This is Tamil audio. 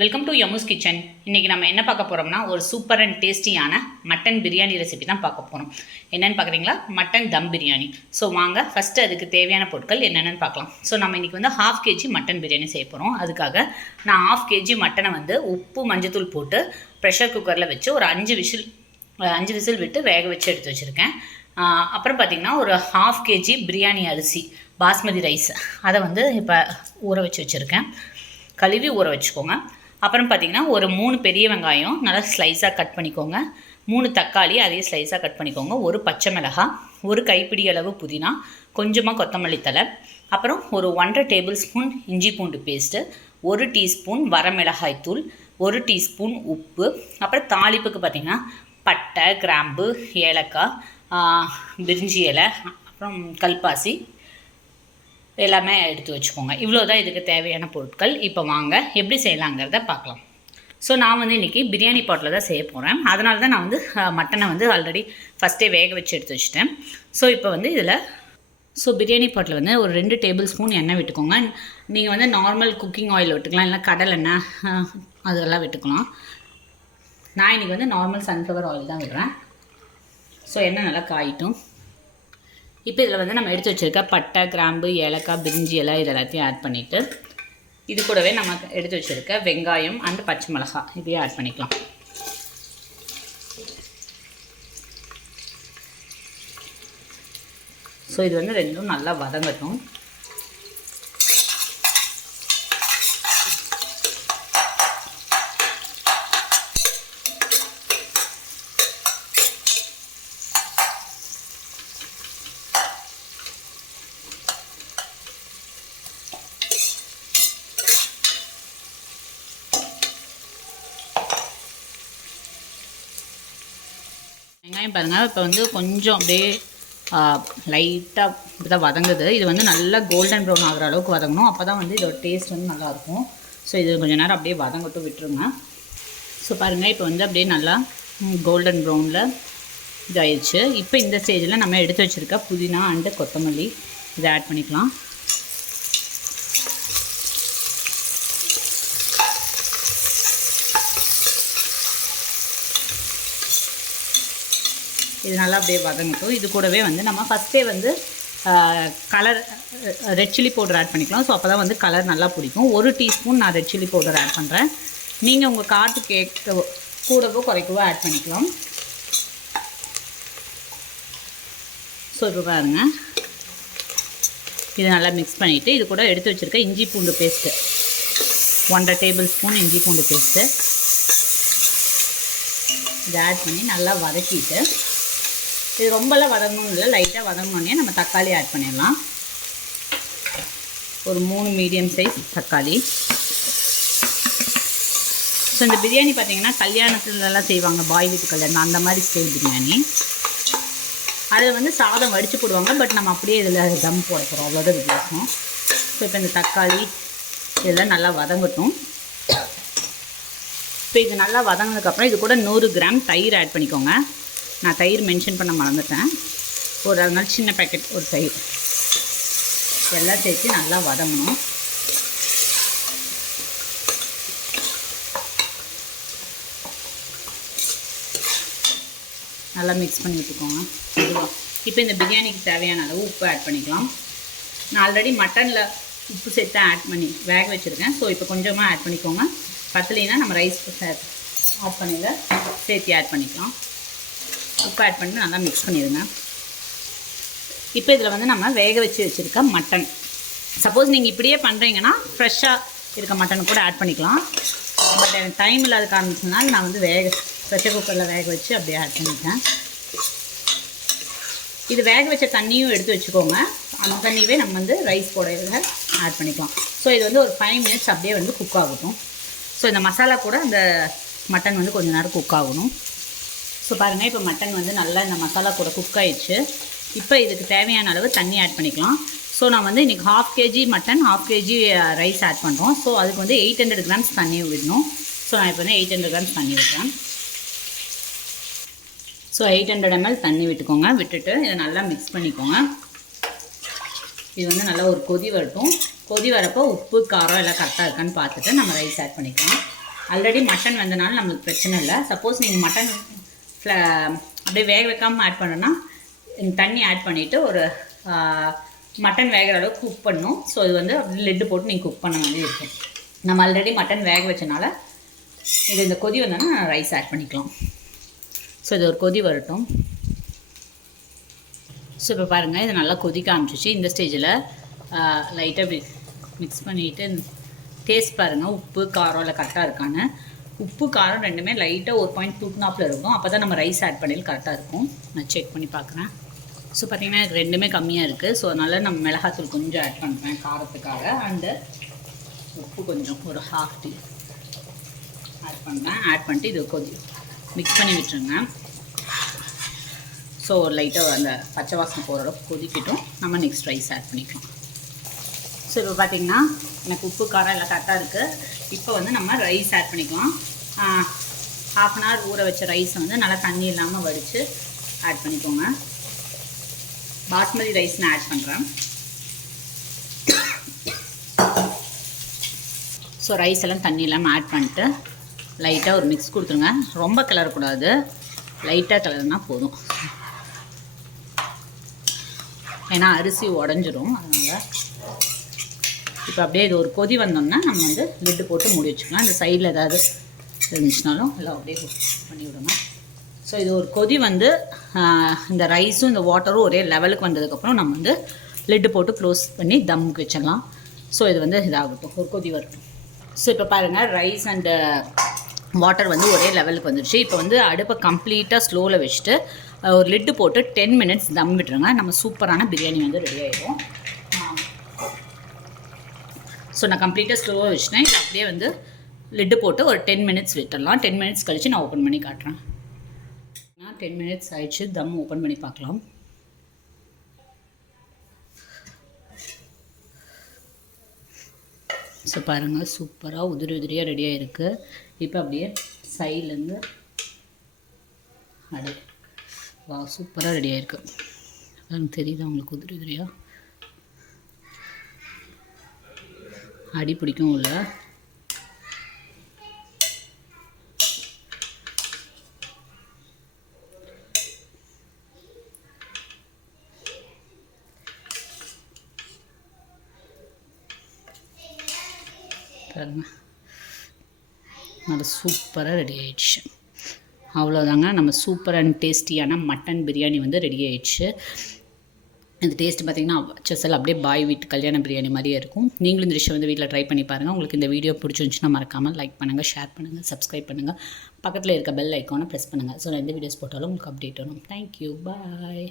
Welcome to யமுஸ் kitchen. இன்றைக்கி நம்ம என்ன பார்க்க போகிறோம்னா ஒரு சூப்பர் அண்ட் டேஸ்டியான மட்டன் பிரியாணி ரெசிபி தான் பார்க்க போகிறோம். என்னென்னு பார்க்குறீங்களா? மட்டன் தம் பிரியாணி. ஸோ வாங்க ஃபஸ்ட்டு அதுக்கு தேவையான பொருட்கள் என்னென்னு பார்க்கலாம். ஸோ நம்ம இன்றைக்கி வந்து 1/2 kg மட்டன் பிரியாணி செய்ய போகிறோம். அதுக்காக நான் 1/2 kg மட்டனை வந்து உப்பு மஞ்சத்தூள் போட்டு ப்ரெஷர் குக்கரில் வச்சு ஒரு 5 விசில் விட்டு வேக வச்சு எடுத்து வச்சுருக்கேன். அப்புறம் பார்த்திங்கன்னா ஒரு 1/2 kg பிரியாணி அரிசி பாஸ்மதி ரைஸ் அதை வந்து இப்போ ஊற வச்சு வச்சுருக்கேன். கழுவி ஊற வச்சுக்கோங்க. அப்புறம் பார்த்திங்கன்னா ஒரு 3 பெரிய வெங்காயம் நல்லா ஸ்லைஸாக கட் பண்ணிக்கோங்க. 3 தக்காளி அதே ஸ்லைஸாக கட் பண்ணிக்கோங்க. ஒரு பச்சை மிளகாய், ஒரு கைப்பிடி அளவு புதினா, கொஞ்சமாக கொத்தமல்லி தழை, அப்புறம் ஒரு 1.5 டேபிள் ஸ்பூன் இஞ்சி பூண்டு பேஸ்ட்டு, 1 டீஸ்பூன் வரமிளகாய் தூள், 1 டீஸ்பூன் உப்பு, அப்புறம் தாளிப்புக்கு பார்த்திங்கன்னா பட்டை, கிராம்பு, ஏலக்காய், பிரிஞ்சி இலை, அப்புறம் கல்பாசி எல்லாமே எடுத்து வச்சுக்கோங்க. இவ்வளோ தான் இதுக்கு தேவையான பொருட்கள். இப்போ வாங்க எப்படி செய்யலாங்கிறத பார்க்கலாம். ஸோ நான் வந்து இன்றைக்கி பிரியாணி பாட்டில் தான் செய்ய போகிறேன். அதனால தான் நான் வந்து மட்டனை வந்து ஆல்ரெடி ஃபஸ்ட்டே வேக வச்சு எடுத்து வச்சுட்டேன். ஸோ இப்போ வந்து இதில் பிரியாணி பாட்டில் வந்து ஒரு 2 டேபிள் ஸ்பூன் எண்ணெய் விட்டுக்கோங்க. நீங்கள் வந்து நார்மல் குக்கிங் ஆயில் விட்டுக்கலாம், இல்லை கடல் எண்ணெய் அதெல்லாம் விட்டுக்கலாம். நான் இன்றைக்கி வந்து நார்மல் சன்ஃப்ளவர் ஆயில் தான் விடுறேன். ஸோ எண்ணெய் நல்லா காயிட்டும். இப்போ இதில் வந்து நம்ம எடுத்து வச்சுருக்க பட்டை, கிராம்பு, ஏலக்காய், பிரிஞ்சி இலை இது எல்லாத்தையும் ஆட் பண்ணிவிட்டு இது கூடவே நம்ம எடுத்து வச்சுருக்க வெங்காயம் அண்ட் பச்சை மிளகாய் இதையும் ஆட் பண்ணிக்கலாம். ஸோ இது வந்து ரெண்டும் நல்லா வதங்கட்டும். வெங்காயம் பாருங்கள், இப்போ வந்து கொஞ்சம் அப்படியே லைட்டாக இப்படி தான் வதங்குது. இது வந்து நல்லா கோல்டன் ப்ரௌன் ஆகிற அளவுக்கு வதங்கணும். அப்போ தான் வந்து இதோட டேஸ்ட் வந்து நல்லாயிருக்கும். ஸோ இது கொஞ்சம் நேரம் அப்படியே வதங்கட்டும் விட்டுருங்க. ஸோ பாருங்கள், இப்போ வந்து அப்படியே நல்லா கோல்டன் ப்ரௌனில் இதாகிடுச்சு. இப்போ இந்த ஸ்டேஜில் நம்ம எடுத்து வச்சுருக்க புதினா அண்டு கொத்தமல்லி இதை ஆட் பண்ணிக்கலாம். இது நல்லா அப்படியே வதங்கட்டும். இது கூடவே வந்து நம்ம ஃபஸ்ட்டே வந்து colour red chilli powder add பண்ணிக்கலாம். ஸோ அப்போ தான் வந்து கலர் நல்லா பிடிக்கும். 1 டீஸ்பூன் நான் ரெட் சில்லி பவுடர் ஆட் பண்ணுறேன். நீங்கள் உங்கள் காட்டு கேட்கவோ கூடவோ குறைக்கவோ ஆட் பண்ணிக்கலாம். ஸோ இப்போ பாருங்க, இது நல்லா மிக்ஸ் பண்ணிவிட்டு இது கூட எடுத்து வச்சுருக்க இஞ்சி பூண்டு பேஸ்ட்டு 1.5 டேபிள் ஸ்பூன் இஞ்சி பூண்டு பேஸ்ட்டு இதை ஆட் பண்ணி நல்லா வதக்கிட்டு, இது ரொம்பலாம் வதங்கணும் இல்லை, லைட்டாக வதங்கினோடனே நம்ம தக்காளி ஆட் பண்ணிடலாம். ஒரு 3 மீடியம் சைஸ் தக்காளி. ஸோ இந்த பிரியாணி பார்த்திங்கன்னா கல்யாணத்துலலாம் செய்வாங்க, பாய் வீட்டு கல்யாணம் அந்த மாதிரி ஸ்டைல் பிரியாணி. அதில் வந்து சாதம் வடித்து போடுவாங்க, பட் நம்ம அப்படியே இதில் தம் போட போகிறோம், அவ்வளோதான் வித்தியாசம். ஸோ இப்போ இந்த தக்காளி இதெல்லாம் நல்லா வதங்கட்டும். இப்போ இது நல்லா வதங்கினதுக்கப்புறம் இது கூட 100 கிராம் தயிர் ஆட் பண்ணிக்கோங்க. நான் தயிர் மென்ஷன் பண்ண மறந்துட்டேன். ஒரு அதனால சின்ன பேக்கெட் ஒரு தயிர் எல்லாம் சேர்த்து நல்லா வதங்கணும். நல்லா மிக்ஸ் பண்ணி விட்டுக்கோங்க. இதுவாக இப்போ இந்த பிரியாணிக்கு தேவையான அளவு உப்பு ஆட் பண்ணிக்கலாம். நான் ஆல்ரெடி மட்டனில் உப்பு சேர்த்து ஆட் பண்ணி வேக வச்சுருக்கேன். ஸோ இப்போ கொஞ்சமாக ஆட் பண்ணிக்கோங்க. பத்தலைன்னா நம்ம ரைஸ் ஆட் பண்ணியில் சேர்த்து ஆட் பண்ணிக்கலாம். உப்பு ஆட் பண்ணி நல்லா மிக்ஸ் பண்ணிடுங்க. இப்போ இதில் வந்து நம்ம வேக வச்சுருக்க மட்டன், சப்போஸ் நீங்கள் இப்படியே பண்ணுறீங்கன்னா ஃப்ரெஷ்ஷாக இருக்க மட்டனை கூட ஆட் பண்ணிக்கலாம். பட் எனக்கு டைம் இல்லாத காரணத்தினால நான் வந்து ப்ரெஷர் குக்கரில் வேக வச்சு அப்படியே ஆட் பண்ணிட்டேன். இது வேக வச்ச தண்ணியும் எடுத்து வச்சுக்கோங்க. அந்த தண்ணியவே நம்ம வந்து ரைஸ் போடையில் ஆட் பண்ணிக்கலாம். ஸோ இது வந்து ஒரு 5 மினிட்ஸ் அப்படியே வந்து குக் ஆகட்டும். ஸோ இந்த மசாலா கூட அந்த மட்டன் வந்து கொஞ்சம் நேரம் குக் ஆகணும். ஸோ பாருங்கள், இப்போ மட்டன் வந்து நல்லா இந்த மசாலா கூட குக் ஆகிடுச்சு. இப்போ இதுக்கு தேவையான அளவு தண்ணி ஆட் பண்ணிக்கலாம். ஸோ நான் வந்து இன்றைக்கி 1/2 kg mutton 1/2 kg rice add பண்ணுறோம். ஸோ அதுக்கு வந்து 800 கிராம்ஸ் தண்ணி விடணும். ஸோ நான் இப்போ வந்து 800 கிராம்ஸ் தண்ணி விடுறேன். ஸோ 800 ml தண்ணி விட்டுக்கோங்க. விட்டுட்டு இதை நல்லா மிக்ஸ் பண்ணிக்கோங்க. இது வந்து நல்லா ஒரு கொதி வரட்டும். கொதி வரப்போ உப்பு காரம் எல்லாம் கரெக்டாக இருக்கான்னு பார்த்துட்டு நம்ம ரைஸ் ஆட் பண்ணிக்கலாம். ஆல்ரெடி மட்டன் வந்தனால நம்மளுக்கு பிரச்சனை இல்லை. சப்போஸ் நீங்கள் மட்டன் அப்படியே வேக வைக்காமல் ஆட் பண்ணோன்னா தண்ணி ஆட் பண்ணிவிட்டு ஒரு மட்டன் வேகிற அளவுக்கு குக் பண்ணணும். ஸோ இது வந்து லெட்டு போட்டு நீங்கள் குக் பண்ண மாதிரி இருக்கும். நம்ம ஆல்ரெடி மட்டன் வேக வச்சனால இது இந்த கொதி வந்தோன்னா ரைஸ் ஆட் பண்ணிக்கலாம். ஸோ இது ஒரு கொதி வரட்டும். ஸோ இப்போ பாருங்கள், இது நல்லா கொதிக்க ஆரம்பிச்சிச்சு. இந்த ஸ்டேஜில் லைட்டாக மிக்ஸ் பண்ணிவிட்டு டேஸ்ட் பாருங்கள், உப்பு காரம் இல்லை கரெக்டாக இருக்கான்னு. உப்பு காரம் ரெண்டுமே லைட்டாக 1 பாயிண்ட் தூக்குனாப்பில் இருக்கும். அப்போ தான் நம்ம ரைஸ் ஆட் பண்ணியில் கரெக்டாக இருக்கும். நான் செக் பண்ணி பார்க்குறேன். ஸோ பார்த்திங்கன்னா எனக்கு ரெண்டுமே கம்மியாக இருக்குது. ஸோ அதனால் நம்ம மிளகாத்தூள் கொஞ்சம் ஆட் பண்ணுறேன் காரத்துக்காக. அண்டு உப்பு கொஞ்சம் ஒரு 1/2 டீ ஆட் பண்ணுறேன். ஆட் பண்ணிட்டு இது மிக்ஸ் பண்ணி விட்டுருங்க. ஸோ லைட்டாக அந்த பச்சை வாசனை போகிற அளவுக்கு கொதிக்கிட்டும். நம்ம நெக்ஸ்ட் ரைஸ் ஆட் பண்ணிக்கலாம். ஸோ இப்போ பார்த்திங்கன்னா எனக்கு உப்பு காரம் எல்லாம் கரெக்டாக இருக்குது. இப்போ வந்து நம்ம ரைஸ் ஆட் பண்ணிக்கலாம். 1/2 அன் ஹவர் ஊற வச்ச ரைஸ் வந்து நல்லா தண்ணி இல்லாமல் வடித்து ஆட் பண்ணிக்கோங்க. பாஸ்மதி ரைஸ் நான் ஆட் பண்ணுறேன். ஸோ ரைஸ் எல்லாம் தண்ணி இல்லாமல் ஆட் பண்ணிட்டு லைட்டாக ஒரு மிக்ஸ் கொடுத்துருங்க. ரொம்ப கிளறக்கூடாது, லைட்டாக கிளறுனா போதும். ஏன்னா அரிசி உடஞ்சிரும். அதனால் இப்போ அப்படியே இது ஒரு கொதி வந்தோம்னா நம்ம வந்து லிட்டு போட்டு மூடி வச்சுக்கலாம். இந்த சைடில் ஏதாவது இருந்துச்சுனாலும் எல்லாம் அப்படியே பண்ணி விடுங்க. ஸோ இது ஒரு கொதி வந்து இந்த ரைஸும் இந்த வாட்டரும் ஒரே லெவலுக்கு வந்ததுக்கப்புறம் நம்ம வந்து லிட்டு போட்டு க்ளோஸ் பண்ணி தம்முக்கு வச்சிடலாம். ஸோ இது வந்து இதாகட்டும், ஒரு கொதி வரட்டும். ஸோ இப்போ பாருங்கள், ரைஸ் அண்டு வாட்டர் வந்து ஒரே லெவலுக்கு வந்துடுச்சு. இப்போ வந்து அடுப்பை கம்ப்ளீட்டாக ஸ்லோவில் வச்சுட்டு ஒரு லிட்டு போட்டு 10 மினிட்ஸ் தம் விட்டுருங்க. நம்ம சூப்பரான பிரியாணி வந்து ரெடி ஆகிடும். ஸோ நான் கம்ப்ளீட்டாக ஸ்லோவாக வச்சுட்டேன். இது அப்படியே வந்து லிட்டு போட்டு ஒரு 10 மினிட்ஸ் விட்டுடலாம். 10 மினிட்ஸ் கழித்து நான் ஓப்பன் பண்ணி காட்டுறேன். 10 மினிட்ஸ் ஆயிடுச்சு. தம் ஓப்பன் பண்ணி பார்க்கலாம். ஸோ பாருங்கள், சூப்பராக உதிரியாக ரெடியாக இருக்குது. இப்போ அப்படியே சைட்லேருந்து அப்படியே வா சூப்பராக ரெடியாக இருக்குது. எனக்கு தெரியுது உங்களுக்கு உதிரியாக அடி பிடிக்கும் இல்லை. நல்லா சூப்பராக ரெடி ஆயிடுச்சு. அவ்வளோதாங்க, நம்ம சூப்பர் அண்ட் டேஸ்டியான மட்டன் பிரியாணி வந்து ரெடி ஆயிடுச்சு. இந்த டேஸ்ட்டு பார்த்திங்கன்னா செஸ்ஸல் அப்படியே பாய் வீட்டு கல்யாண பிரியாணி மாதிரியே இருக்கும். நீங்களும் இந்த டிஷ்ஷை வந்து வீட்டில் ட்ரை பண்ணி பாருங்கள். உங்களுக்கு இந்த வீடியோ பிடிச்சிருந்துச்சுன்னா மறக்காமல் லைக் பண்ணுங்கள், ஷேர் பண்ணுங்கள், சப்ஸ்கிரைப் பண்ணுங்கள். பக்கத்தில் இருக்க பெல் ஐக்கானை ப்ரெஸ் பண்ணுங்கள். ஸோ நான் எந்த வீடியோஸ் போட்டாலும் உங்களுக்கு அப்டேட் வரும். தேங்க்யூ, பாய்.